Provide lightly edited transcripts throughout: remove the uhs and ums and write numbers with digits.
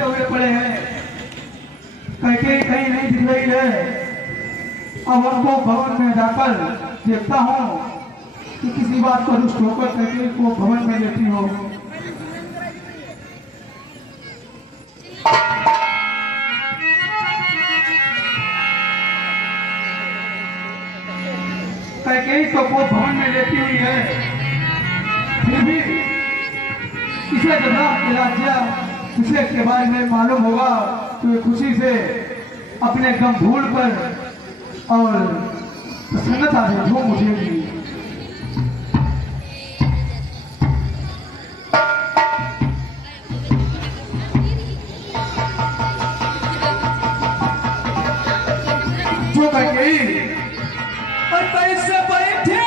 बिखरे हुए पड़े हैं। कहीं नहीं दिख रही है। अब हमको भवन में जाकर देखता हूँ कि किसी बात पर रुष्ट होकर कैकेयी को भवन में लेती हो। कैकेयी तो वो भवन में लेती हुई है, फिर भी इसे जब राज्य इसे के बारे में मालूम होगा तो ये खुशी से अपने गम भूल कर और प्रसन्नता से झूम उठेगी। जो कैकेयी कैसे बैठे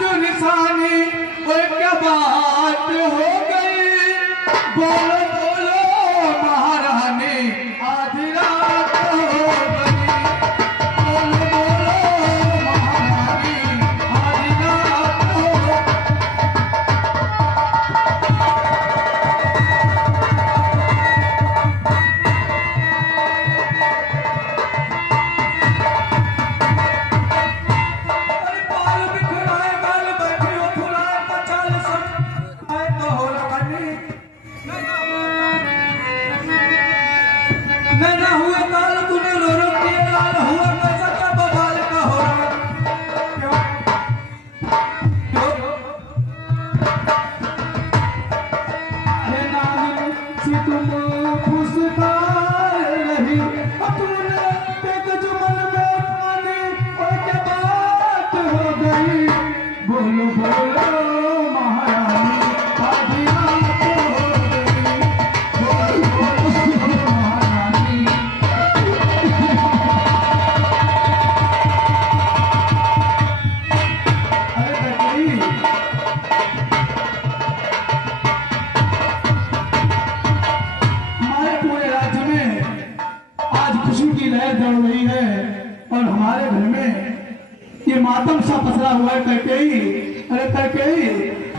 जो निशानी और क्या बात हो गई, बोलो बोलो महारानी आधी रात हो गई, बोलो बोलो महारानी आधी रात हो गई। ना हुए काल तूने रो रो किए लाल हुआ कैसा का बवाल का हो रहा हे नानी सी तुम फुसकार रही अपने एक जुमन में पानी और क्या बात हो गई, बोलो बोलो महारानी आधी रात हो गई, बोलो बोलो महारानी। हमारे पूरे राज्य में आज खुशी की लहर दौड़ रही है और हमारे घर में ये मातम सा पसरा हुआ है। कैकेयी अरे कैकेयी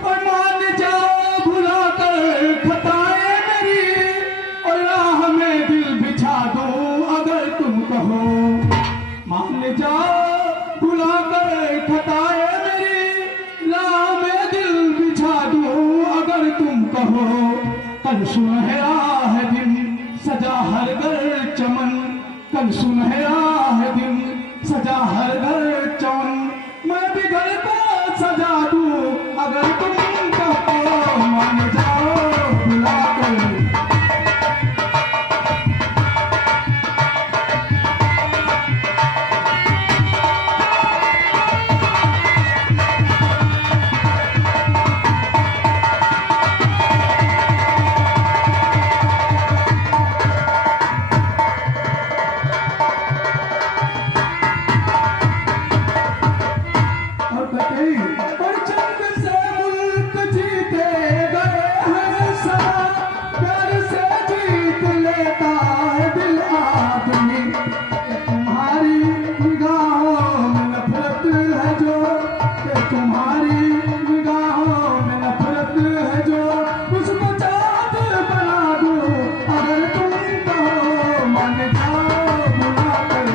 और मान जाओ भुला कर खताएं मेरी और राह में दिल बिछा दो अगर तुम कहो, मान जाओ भुला कर खताएं मेरी राह में दिल बिछा दो अगर तुम कहो, कल सुनहरा है दिन सजा हर घर चमन, कल सुनहरा है दिन सजा हर घर चमन, मैं भी घर को सजा दूं अगर तुम कहो, मान जाओ बुला कर। और जंग से मुल्क जीते गए हैं सदा, प्यार से जीत लेता है दिल आदमी, तुम्हारी निगाहों में नफरत है जो, तुम्हारी निगाहों में नफरत है जो, उसको चाहत बना दो अगर तुम कहो, मान जाओ बुला कर।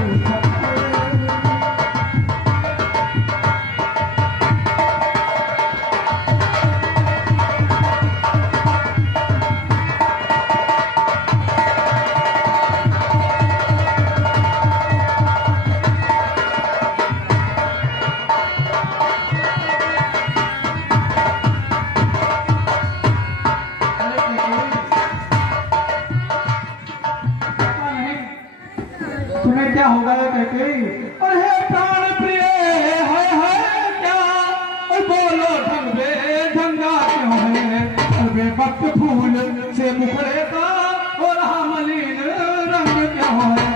तुम्हें क्या होगा कैकेयी और है प्राण प्रिय है क्या, और बोलो ढंग बे ढंगा क्यों है, और बेवक्त फूल से मुखड़े का और मलिन रंग क्यों है।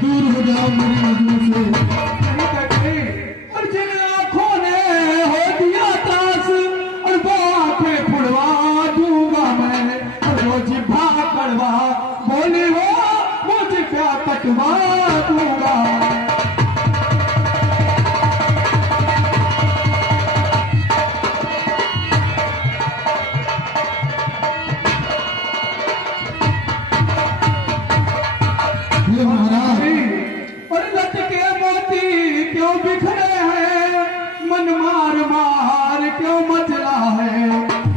दूर हो जाओ मेरी नजरों से, और जिन आँखों ने हो दिया त्रास और वो आँखें फुड़वा दूंगा मैं, मन मार मार क्यों मचला है,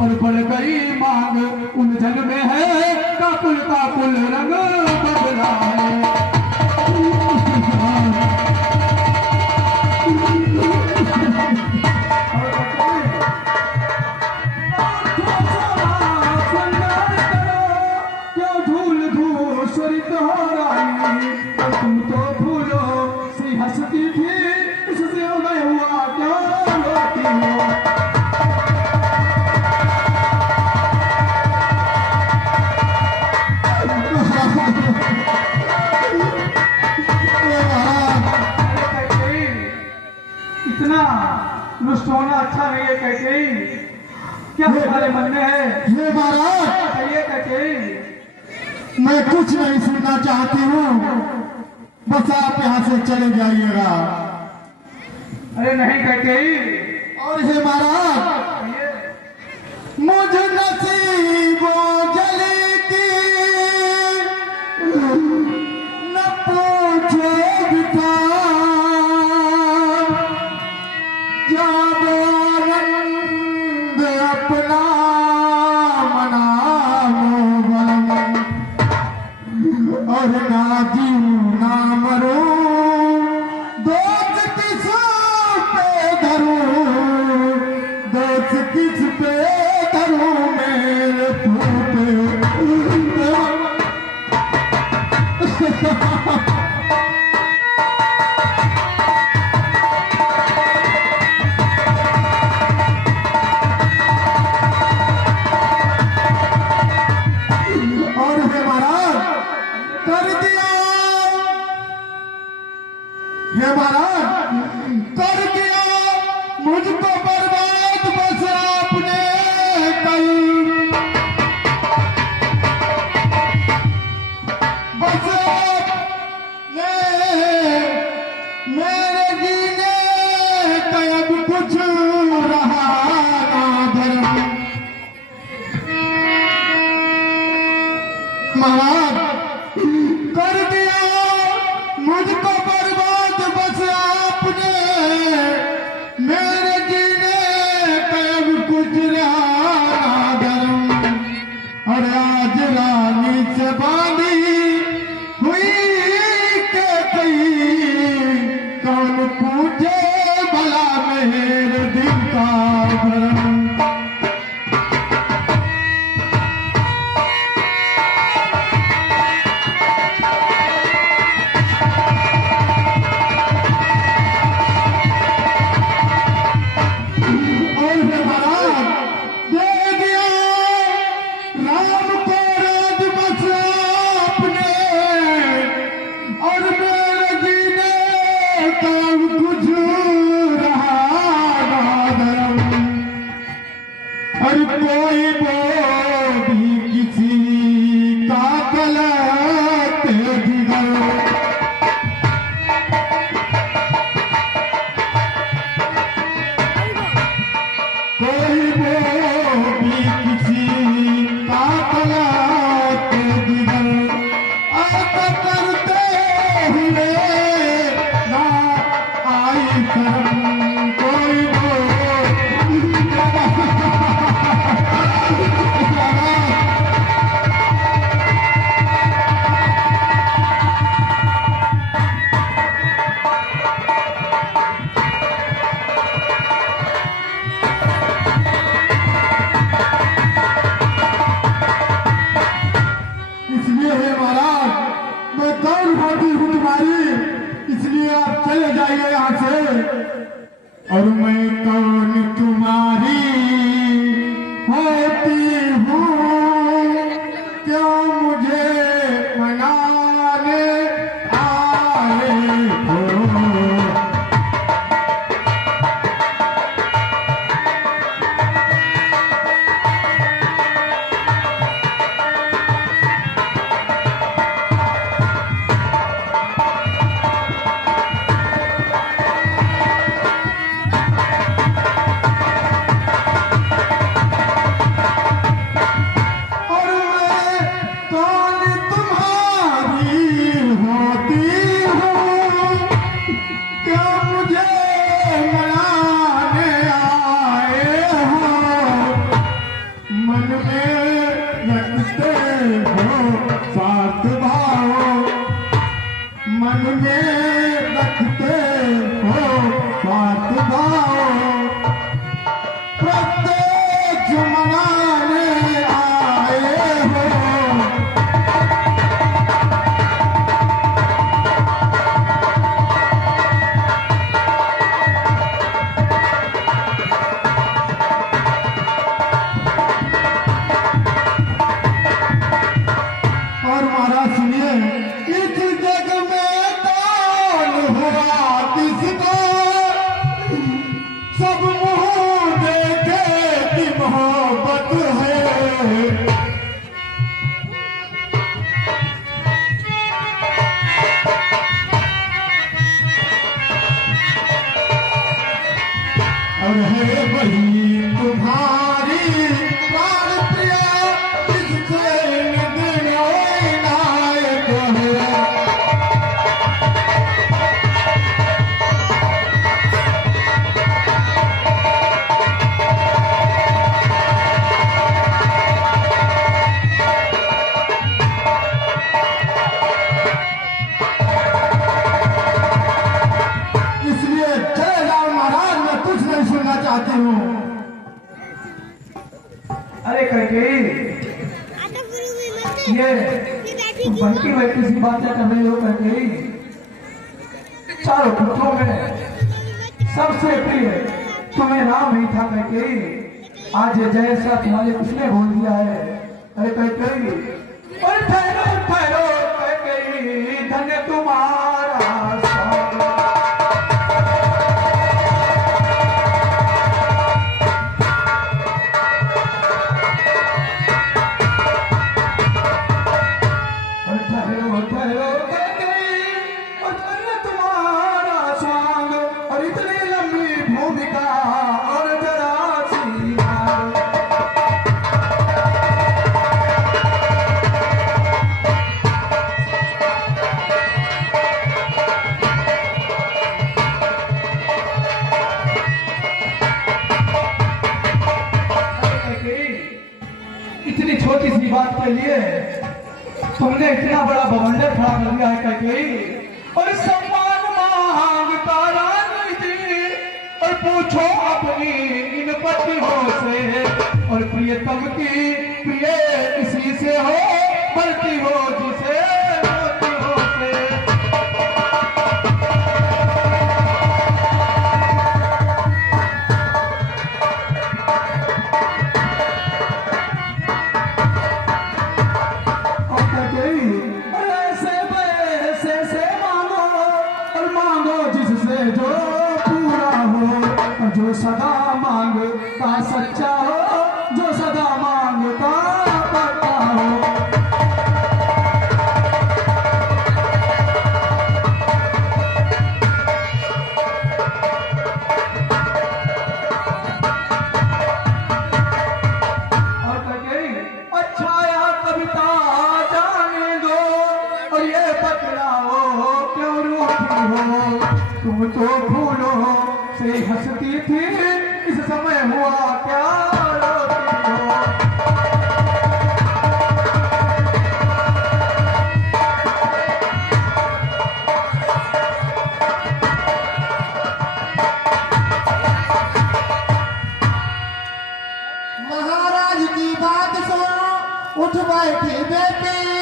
और बढ़ गई मांग उलझन में है, काकुल काकुल रंग बदला है। तुम तो भूलो सी हंसती थी, इससे उदय हुआ क्या रोती हो। इतना रुष्ट होना अच्छा नहीं है कैकेयी, क्या तुम्हारे मन में है? ये महाराज बताइए कैकेयी। मैं कुछ नहीं सुनना चाहती हूँ, बस आप यहाँ से चले जाइएगा। अरे नहीं कैकेयी। और हे महाराज, मुझे नसीबों जली की न पूछे बिता, जानो आनंद अपना मनामो बन, और ना जीऊं ना मरूं, दोस्त किस पे धरूं, दोस्त किस पे धरूं मेरे फूटे। और हे महाराज कर दिया, हे महाराज कर दिया मुझको बर्बाद बस आपने कल, बस आपने मेरे जीने का अब कुछ रहा ना धर्म। महाराज कर दिया मुझको बर्बाद बस आपने, मेरे जीने का अब कुछ रहा ना धर्म। और आज रानी से बांधी हुई के कहीं, कौन पूछे भला मेरे दिल का भरम। कोई वो भी किसी का गलत जिगर, कोई वो भी किसी का गलत जिगर, ऐसा करते हुए ना आई शर्म। कोई वो और मैं कौन तुम्हारी होती हूँ, क्यों मुझे मनाने आए हो। सब मुंह देखे कि मोहब्बत है। और है वही तुम्हारी प्राण प्रिय जिससे निर्णय नायक है। इसलिए जय राम महाराज, मैं कुछ नहीं सुनना चाहती हूँ। अरे कैकेयी, ये बंटी बैठी सी बातें कर रही हो कैकेयी। चारों पुत्रों में सबसे प्रिय तुम्हें राम नहीं था कैकेयी। आज ये जैसा तुम्हारे किसने बोल दिया है। अरे कैकेयी, अरे ठहरो ठहरो कैकेयी, धन्य तुम्हारा स्वागत। ठहरो ठहरो कैकेयी, और धन्य तुम्हारा स्वांग, और इतनी लंबी भूमिका और जरा सी मांग। इतनी छोटी सी बात के लिए तुमने इतना बड़ा बवंडर खड़ा कर दिया है कैकेयी। और सम्मान मांगता राजनीति, और पूछो अपनी इन पतियों से, और प्रियतम की प्रिय इसी से हो, बढ़ती हो जिसे रोती हो से। जिससे जो पूरा हो, जो सदा मांगता सच्चा हो, जो सदा मांगता पक्का हो। और कैकेयी, अच्छा या कविता जाने दो, और ये बतलाओ क्यों रूठी हो। तुम तो फूलों से हंसती थी, इस समय हुआ क्या रोती हो। महाराज की बात सुनो, उठ बैठी बेटी,